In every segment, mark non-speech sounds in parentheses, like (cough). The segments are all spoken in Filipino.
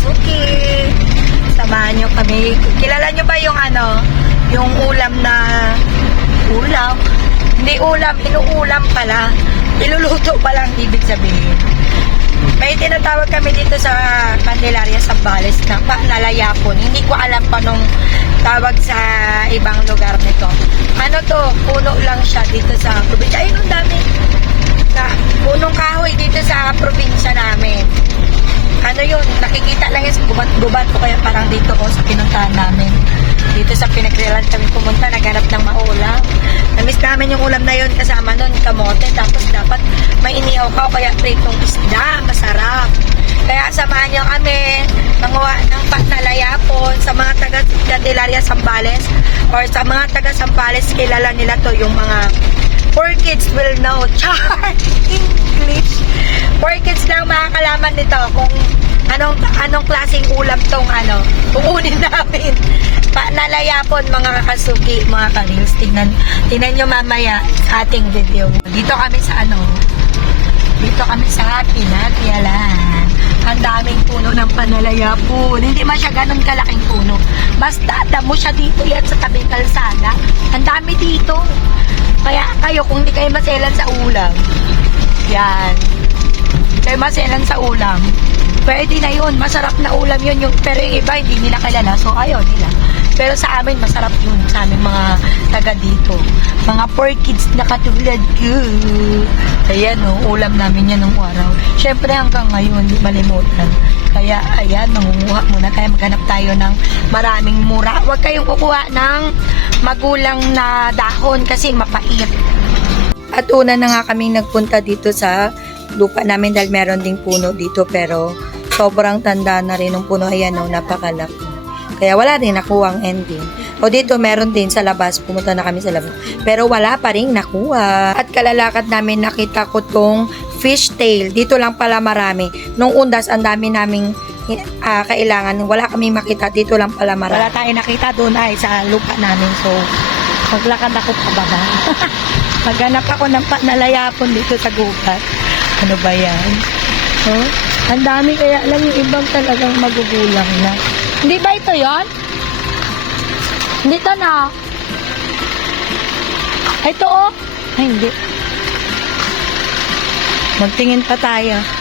Kasuki. Samahan nyo kami. Kilala nyo ba yung ano, yung ulam na ulam? Hindi ulam, inuulam pala. Iluluto pa lang ibig sabihin. May tinatawag kami dito sa Candelaria, Sambales na Panalayapon. Hindi ko alam pa nung tawag sa ibang lugar nito. Ano to, puno lang siya dito sa probinsya. Ayun, ang dami. Na, punong kahoy dito sa probinsya namin. Ano yun, nakikita lang yun gubat-gubat o kaya parang dito ko sa pinuntahan namin. Dito sa pinagrilan kami pumunta, naghanap ng maulam. Namiss namin yung ulam na yun kasama nun, kamote. Tapos dapat may inihaw ka kaya pritong isda, masarap. Kaya samahan nyo kami manguha ng patnalayapon sa mga taga Candelaria Sambales or sa mga taga Sambales kilala nila to yung mga poor kids will know (laughs) char English poor kids lang makakalaman nito kung anong anong klaseng ulam tong ano uunin (laughs) namin Patnalayapon mga kakasuki mga ka-reels tingnan, tingnan nyo mamaya ating video dito kami sa ano dito kami sa Pinagyalan. Ang daming puno ng panalayapon. Hindi man siya ganun kalaking puno. Basta damo siya dito yan sa tabing kalsada. Ang dami dito. Kaya kayo, kung hindi kayo maselan sa ulam, yan. Kayo maselan sa ulam, pwede na yun. Masarap na ulam yun. Yung, pero yung iba, hindi nila kilala. So, ayaw nila. Pero sa amin, masarap yun. Sa aming mga taga dito. Mga poor kids na katulad ko. Ayan, no, ulam namin yan nung araw. Siyempre, hanggang ngayon, di malimutan. Kaya, ayan, mangunguha muna tayo. Maghanap tayo ng maraming mura. Huwag kayong kukuha ng magulang na dahon kasi mapait. At una na nga kaming nagpunta dito sa lupa namin dahil meron ding puno dito pero sobrang tanda na rin ng puno. Ayan o, napakalaki. Kaya wala din nakuha ang ending. O dito meron din sa labas, pumunta na kami sa labas. Pero wala pa rin nakuha. At kalalakad namin nakita ko tong fishtail. Dito lang pala marami. Nung undas, ang dami naming ah, kailangan. Wala kami makita. Dito lang pala marami. Wala tayong nakita doon ay sa lupa namin. So, maglakad ako pababa. (laughs) Maghanap ako ng panalayapon dito sa gubat. Ano ba yan? Oh, ang dami kaya lang yung ibang talagang magugulang na. Hindi ba ito yon? Dito na. Ito oh. Ay, hindi. Magtingin pa tayo.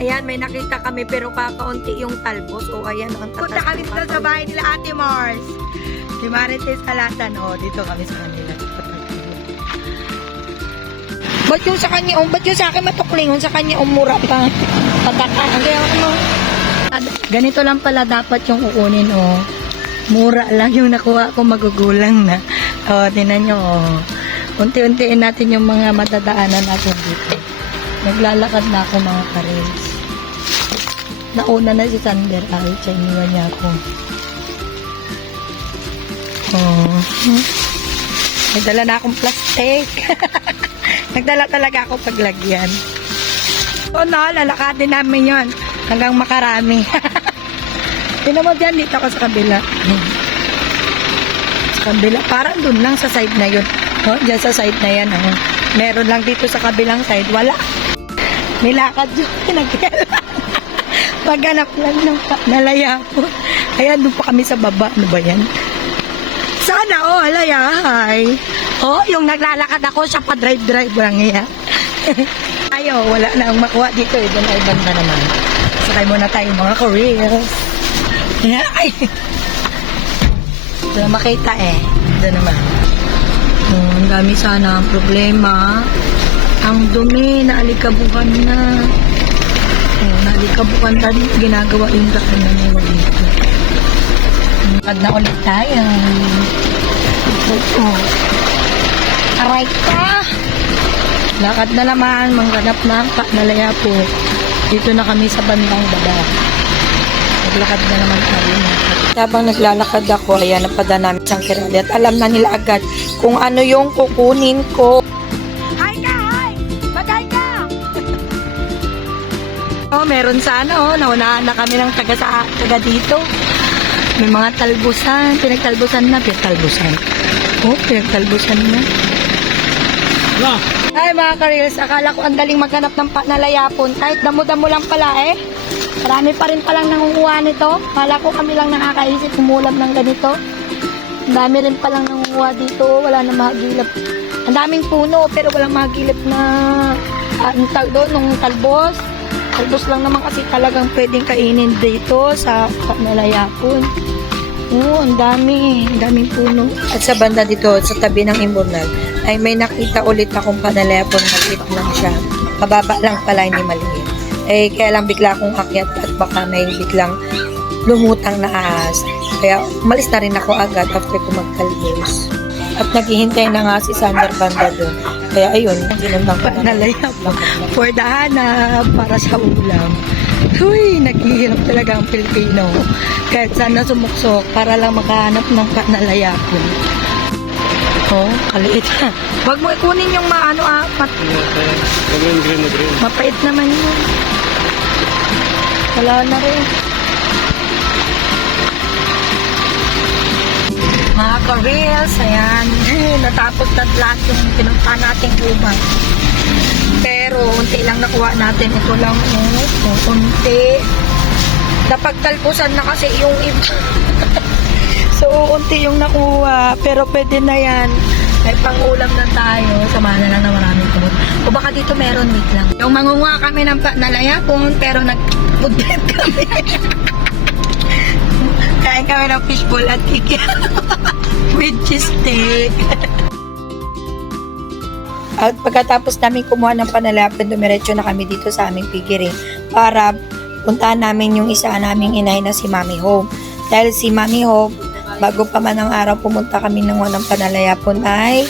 Ayan, may nakita kami pero kakaunti yung talbos. O, ayan. Ang Punta kami dito sa bahay nila Ate Mars. Si Marites Alatan. O, dito kami sa kanila. Ba't yung sa kanya, um, ba't yung sa akin matuklingon, sa kanya umura pa. Pataka. Kaya ano, ad- ganito lang pala dapat yung kukunin, oh. Mura lang yung nakuha ko, magugulang na. Oh, tinan nyo, oh. Unti-untiin natin yung mga matadaanan natin dito. Naglalakad na ako mga karels. Nauna na si Sander. Ay, siya iniwan niya ako. Oh. May dala na akong plastic. (laughs) Nagdala talaga ako paglagyan. O no, lalakadin namin yon hanggang makarami. (laughs) Tinan mo dyan, dito ako sa kabila. Sa kabila, parang dun lang sa side na yun. Oh, dyan sa side na yan. Oh. Meron lang dito sa kabilang side, wala. Nilakad yun, (laughs) pinagkailan. Paghanap lang ng nalaya po. Kaya doon pa kami sa baba. Ano ba yan? Sana oh, alayahay. Oh, yung naglalakad ako, siya pa drive-drive lang niya. (laughs) Ayo, wala na ang makuha dito eh. Doon ay banda naman. Sakay muna tayo mga Koreans. Yeah, ay. Doon makita eh. Doon naman. Oh, ang dami sana ang problema. Ang dumi, naalikabukan na. Naalikabukan na din. Ginagawa yung daan na nila dito. Pag na ulit tayo. Oh. Aray ka! Lakad na naman, mangganap na pa, nalaya po. Dito na kami sa bandang baba. Naglakad na naman kami. Habang naglalakad ako, ayan, napada namin sa kirali at alam na nila agad kung ano yung kukunin ko. Oh, meron sana, oh. Naunahan na kami ng taga, sa, taga dito. May mga talbusan. Pinagtalbusan na. Pinagtalbusan. Oh, pinagtalbusan na. Ay mga karils, akala ko ang daling maghanap ng panalayapon. Kahit damo-damo lang pala eh. Marami pa rin palang nangunguha nito. Kala ko kami lang nakakaisip umulam ng ganito. Ang dami rin palang nangunguha dito. Wala na mahagilap. Ang daming puno pero walang mahagilap na uh, doon, nung talbos. Talbos lang naman kasi talagang pwedeng kainin dito sa Nalayapon. Oo, ang dami. Ang daming puno. At sa banda dito, sa tabi ng imburnal, ay may nakita ulit akong panalepon. Maliit lang siya. Mababa lang pala, hindi maliit. Eh, kaya lang bigla akong akyat at baka may biglang lumutang na ahas. Kaya umalis na rin ako agad after ko magkalbos. At naghihintay na nga si Sander Banda doon. Kaya ayun, ginundang ko na nalayap for the hanap para sa ulam. Uy, naghihirap talaga ang Pilipino. Kahit sana sumuksok para lang makahanap ng panalayapon. Oh, kaliit. (laughs) Huwag mo ikunin yung maano mat Green, green, green. mapait naman yun. Wala na rin. Ka-reels, ayan. Eh, natapos na lahat yung pinunta nating umang. Pero, unti lang nakuha natin. Ito lang, oh, oh, unti. Napagtalpusan na kasi yung iba. (laughs) so, unti yung nakuha. Pero pwede na yan. May pangulam na tayo. Samahan na lang na maraming kumot. O baka dito meron, wait lang. Yung mangunguha kami ng nalayapon, pero nag-foodlet (laughs) kami. Kami ng fishball at kikya. (laughs) With cheese stick. At pagkatapos namin kumuha ng panalapin, dumiretso na kami dito sa aming pigiring para puntahan namin yung isa naming inahin na si Mami Hope. Dahil si Mami Hope, bago pa man ang araw pumunta kami ng walang panalayapon ay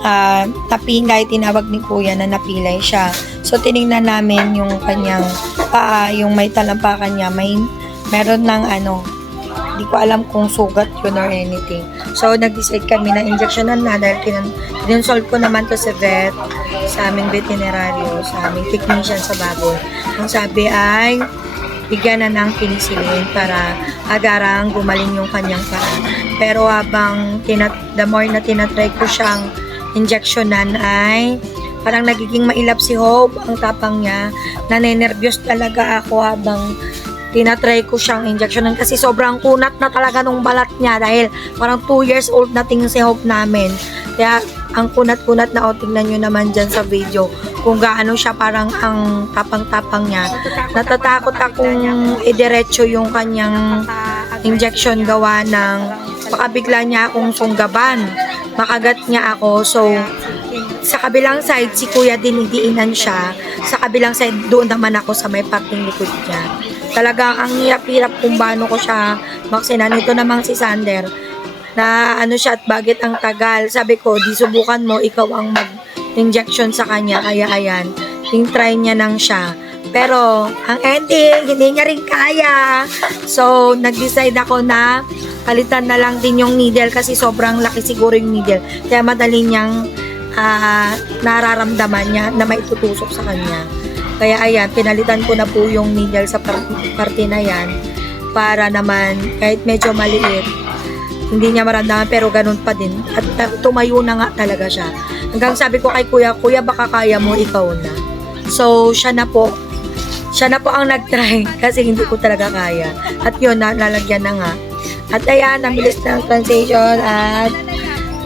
uh, napilay, tinawag ni Kuya na napilay siya. So tiningnan namin yung kanyang paa, yung may talampakan niya, may meron ng ano, di ko alam kung sugat yun or anything. So, nag-decide kami na injectionan na dahil kinonsult ko naman to sa vet, sa aming veterinaryo, sa aming technician sa baboy. Ang sabi ay, bigyan na ng penicillin para agarang gumaling yung kanyang paa. Pero habang tinat the more na tinatry ko siyang injectionan ay parang nagiging mailap si Hope ang tapang niya. Nanenervyos talaga ako habang tinatry ko siyang injectionan kasi sobrang kunat na talaga nung balat niya dahil parang 2 years old na tingin si Hope namin. Kaya ang kunat-kunat na o tingnan nyo naman dyan sa video kung gaano siya parang ang tapang-tapang niya. Natatakot akong idiretso yung kanyang injection gawa ng baka bigla niya akong sunggaban. Makagat niya ako. So, sa kabilang side, si kuya dinidiinan siya. Sa kabilang side, doon naman ako sa may parting likod niya. Talagang ang hirap-hirap kung paano ko siya maksinan. Ito namang si Sander, na ano siya at bakit ang tagal. Sabi ko, di subukan mo, ikaw ang mag-injection sa kanya. Kaya ayan, ting try niya nang siya. Pero, ang ending, hindi niya rin kaya. So, nag-decide ako na palitan na lang din yung needle kasi sobrang laki siguro yung needle. Kaya madali niyang ah, nararamdaman niya na may tutusok sa kanya. Kaya ayan, pinalitan ko na po yung needle sa par- parte na yan para naman kahit medyo maliit, hindi niya maramdaman pero ganun pa din. At tumayo na nga talaga siya. Hanggang sabi ko kay kuya, kuya baka kaya mo, ikaw na. So, siya na po. Siya na po ang nag-try (laughs) kasi hindi ko talaga kaya. At yun, nalalagyan na nga. At ayan, ang bilis ng transition at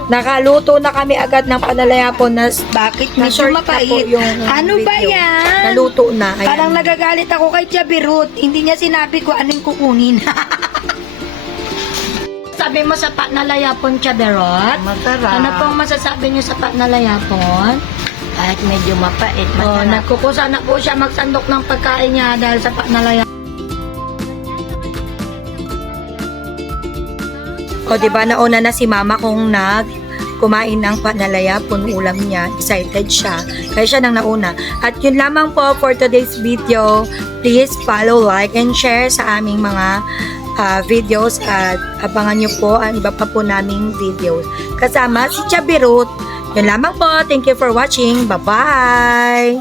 nakaluto na kami agad ng panalayapon na bakit may short na po yung Ano ba video. yan? Naluto na. Ayan. Parang nagagalit ako kay Jabirut. Hindi niya sinabi ko anong kukunin. (laughs) Sabi mo sa pat na layapon, Jabirut? Masarap. Ano pong masasabi niyo sa pat na layapon? Kahit medyo mapait, Oh, masarap. nagkukusa na po siya magsandok ng pagkain niya dahil sa pat O, ba nauna na si mama kung nag kumain ng panalayapon ulam niya. Excited siya. Kaya siya nang nauna. At yun lamang po for today's video. Please follow, like, and share sa aming mga ah, videos at abangan nyo po ang iba pa po naming videos. Kasama si Chabirut. Yun lamang po. Thank you for watching. Bye-bye!